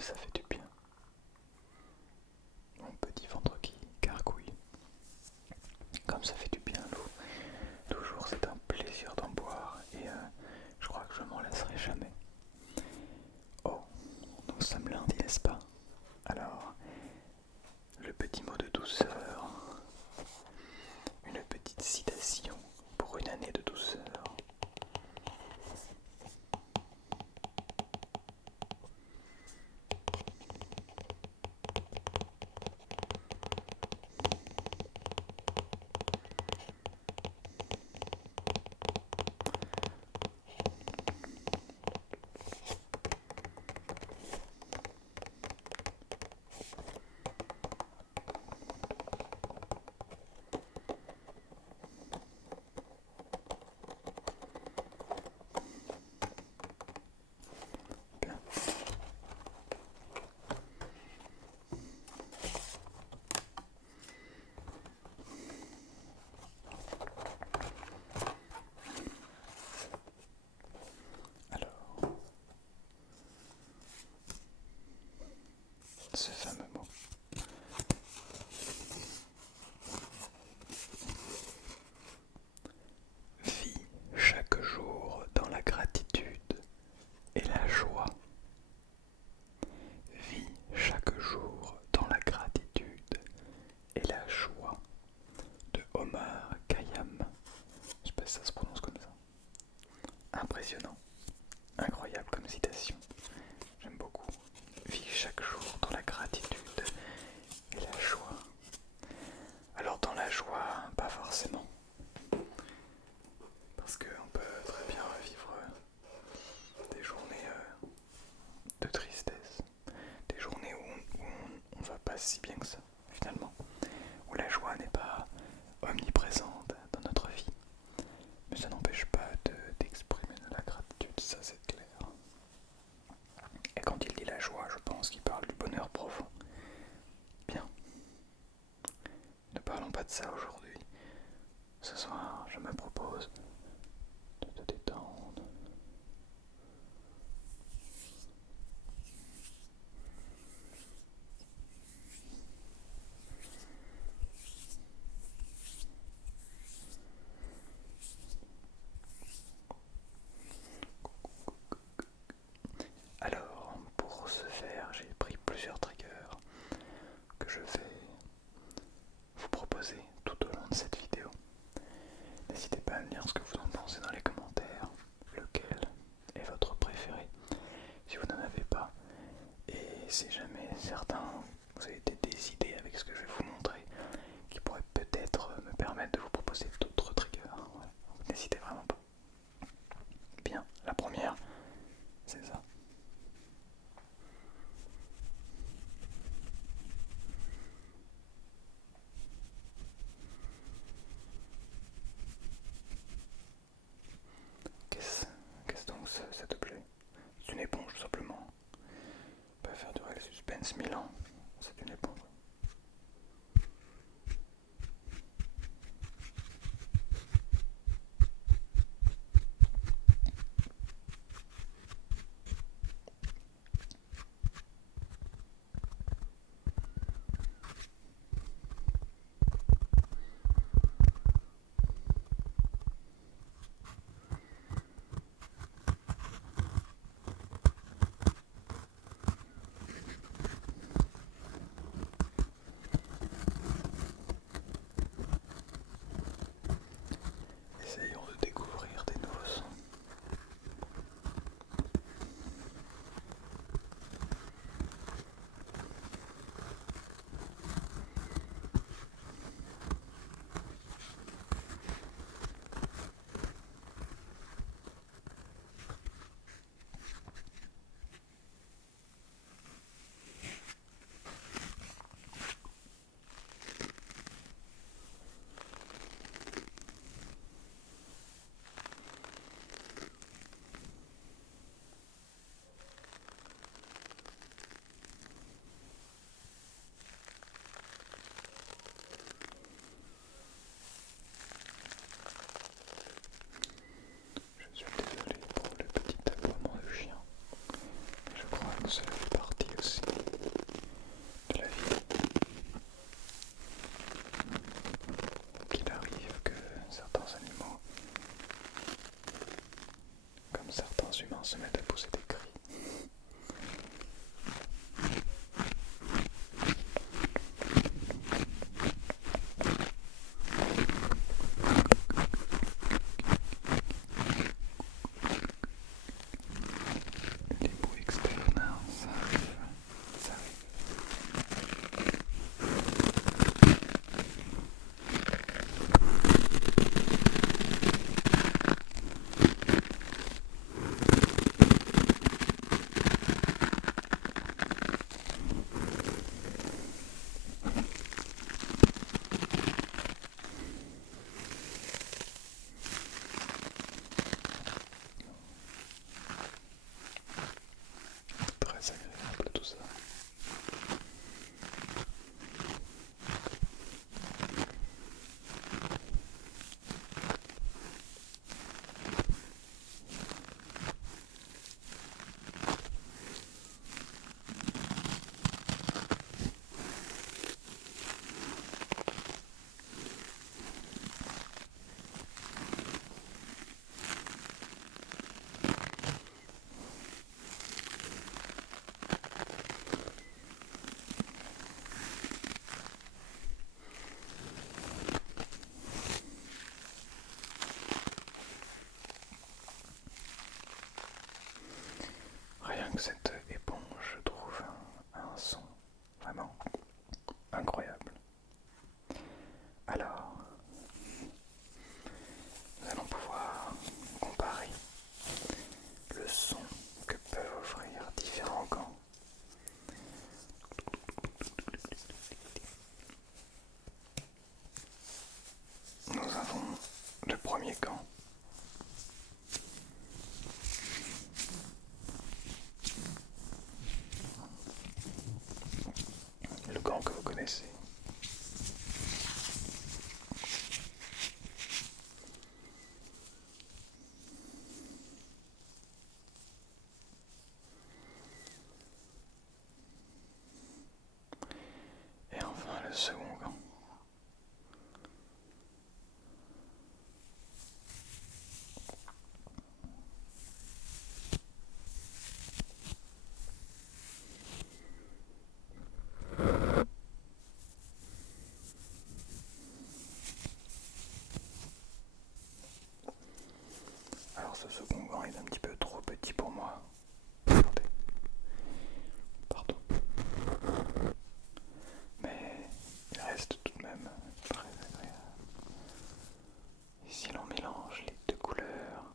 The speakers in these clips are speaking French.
ça fait du bien. Mon petit ventre qui gargouille. Comme ça fait du bien l'eau. Toujours c'est un plaisir d'en boire et je crois que je m'en lasserai jamais. Oh, nous sommes lundi, n'est-ce pas? Alors, le petit mot de douceur, une petite citation pour une année de douceur. Bien. Alors, ce fameux mot. Vis chaque jour dans la gratitude et la joie. Vis chaque jour dans la gratitude et la joie. De Omar Khayyam. Je sais pas si ça se prononce comme ça. Impressionnant. Incroyable comme citation. J'aime beaucoup. Vis chaque jour dans la gratitude et la joie. Alors dans la joie, pas forcément. Parce qu'on peut très bien vivre des journées de tristesse. Des journées où on va pas si bien que ça, finalement. Où la joie n'est pas omniprésente dans notre vie. Mais ça n'empêche pas d'exprimer de la gratitude, ça c'est clair. Et quand il dit la joie, je pense qu'il parle du bonheur profond. Bien, ne parlons pas de ça aujourd'hui. Ce soir, je me propose de te détendre. Alors, pour ce faire, j'ai pris plusieurs triggers que je vais vous proposer tout au long humains se mettent à pousser des cris. Les bruits externes, ça arrive, ça arrive. Très agréable tout ça. Rien que cette éponge, je trouve un son vraiment incroyable. Alors, nous allons pouvoir comparer le son que peuvent offrir différents gants. Nous avons le premier gant. Le gant que vous connaissez. Et enfin le second gant. Alors ce second gant est un petit peu trop petit pour moi. Attendez. Pardon. Mais il reste tout de même très agréable. Et si l'on mélange les deux couleurs,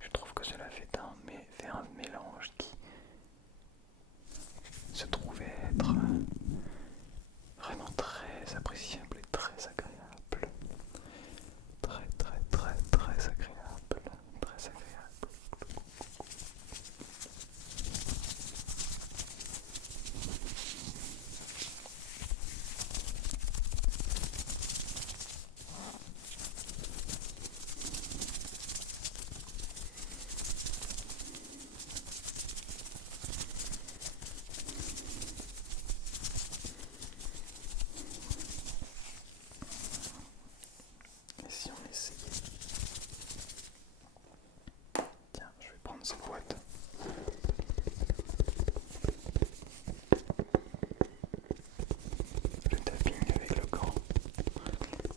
je trouve que cela fait un mélange qui se trouvait être vraiment très appréciable et très agréable. Très très très très agréable. Très agréable. Et si on essayait? Tiens, je vais prendre cette boîte. Le tapping avec le gant.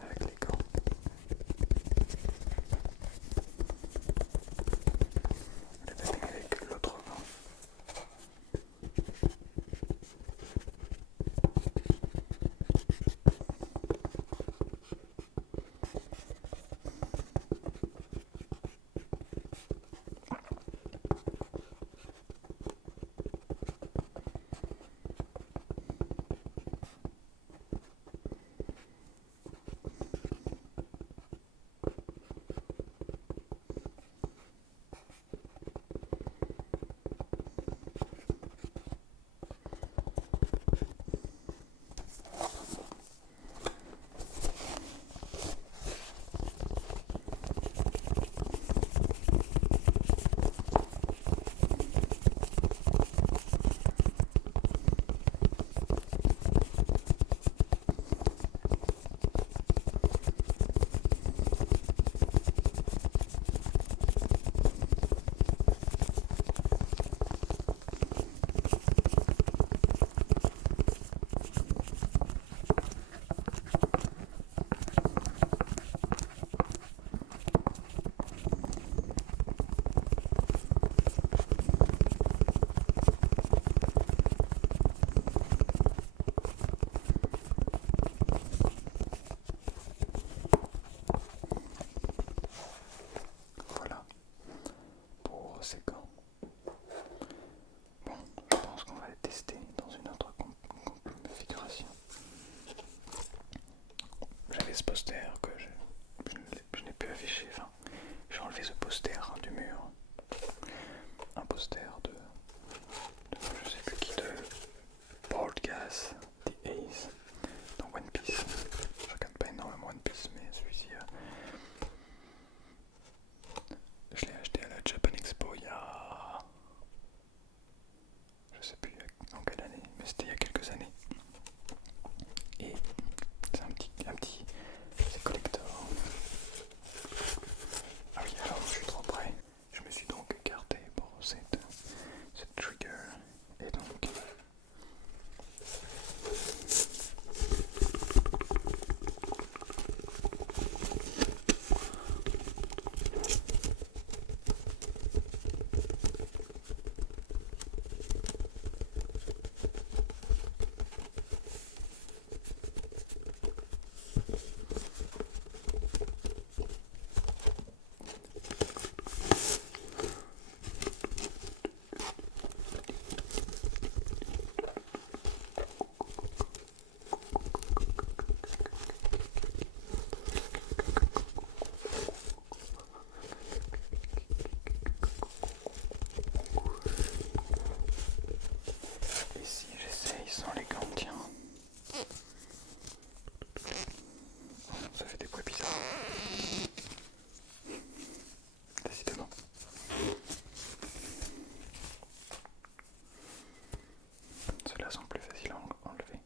Avec les gants. Le tapping avec l'autre gant. c'est quand? Bon, je pense qu'on va le tester dans une autre configuration. J'avais ce poster que je n'ai plus affiché, enfin, j'ai enlevé ce poster du mur. Un poster de je sais plus qui, de Broadcast, The Ace, dans One Piece. Je regarde pas énormément One Piece, mais celui-ci, je l'ai acheté à la Japan Expo il y a... je sais plus en quelle année, mais c'était il y a quelques années. Et c'est un petit, c'est collector. Ah oui, alors je suis trop près. Je me suis donc écarté pour cette trigger. Et donc... Et si j'essaye sans les gants, tiens. Ça fait des bruits bizarres. Décidément. Ceux-là sont plus faciles à enlever.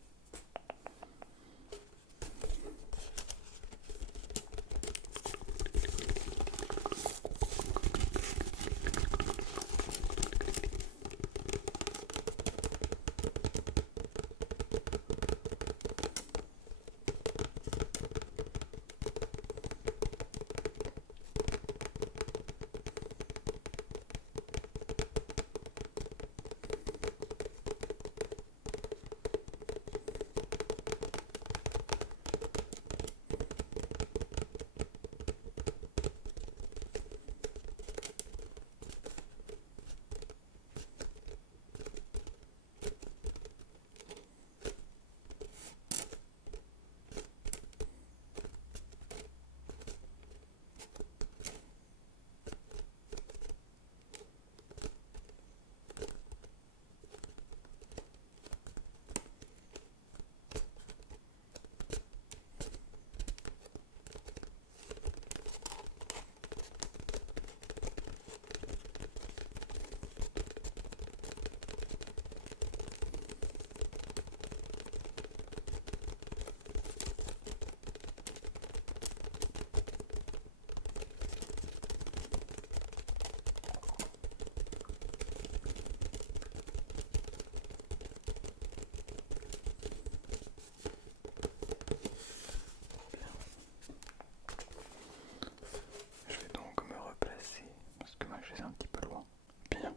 Je vais donc me replacer parce que moi je suis un petit peu loin. Bien.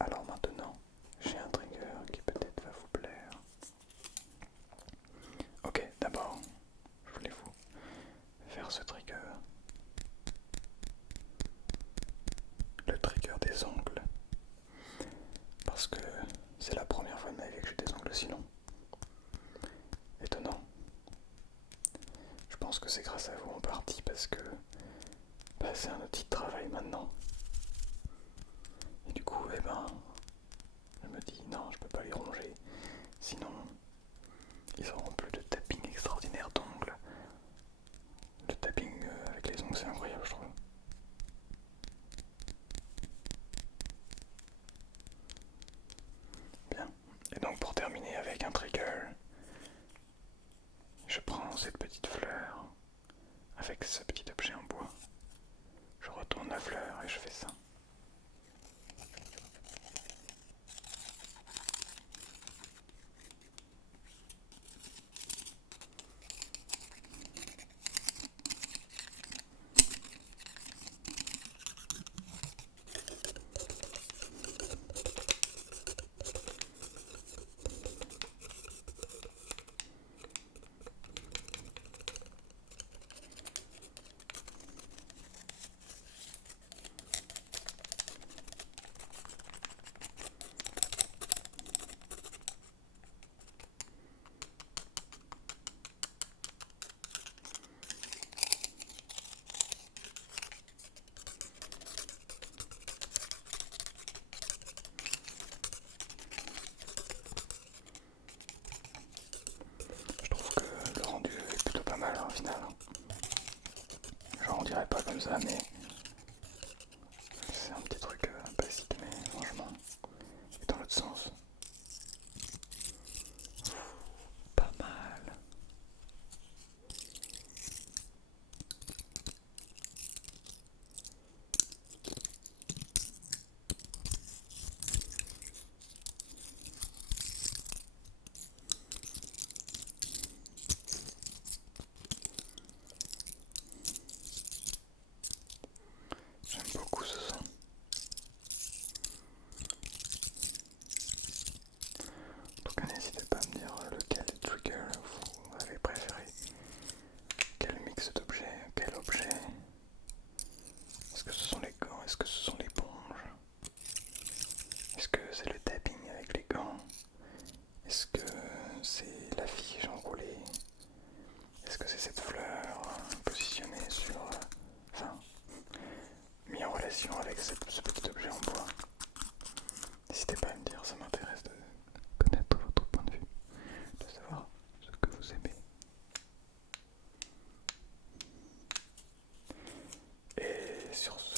Alors maintenant, j'ai un trigger qui peut-être va vous plaire. Ok, d'abord, je voulais vous faire ce trigger. Le trigger des ongles. Parce que c'est la première fois de ma vie que j'ai des ongles si longs. Étonnant. Je pense que c'est grâce à vous en partie parce que c'est un outil de travail maintenant. Et du coup, je me dis non, je peux pas les ronger. Sinon, ils auront plus de tapping extraordinaire d'ongles. Le tapping avec les ongles, c'est incroyable, je trouve. Bien. Et donc pour terminer avec un trigger, je prends cette petite fleur avec ce petit objet en bois. Je retourne la fleur et ce petit objet en bois. N'hésitez pas à me dire, ça m'intéresse de connaître votre point de vue, de savoir ce que vous aimez. Et sur ce,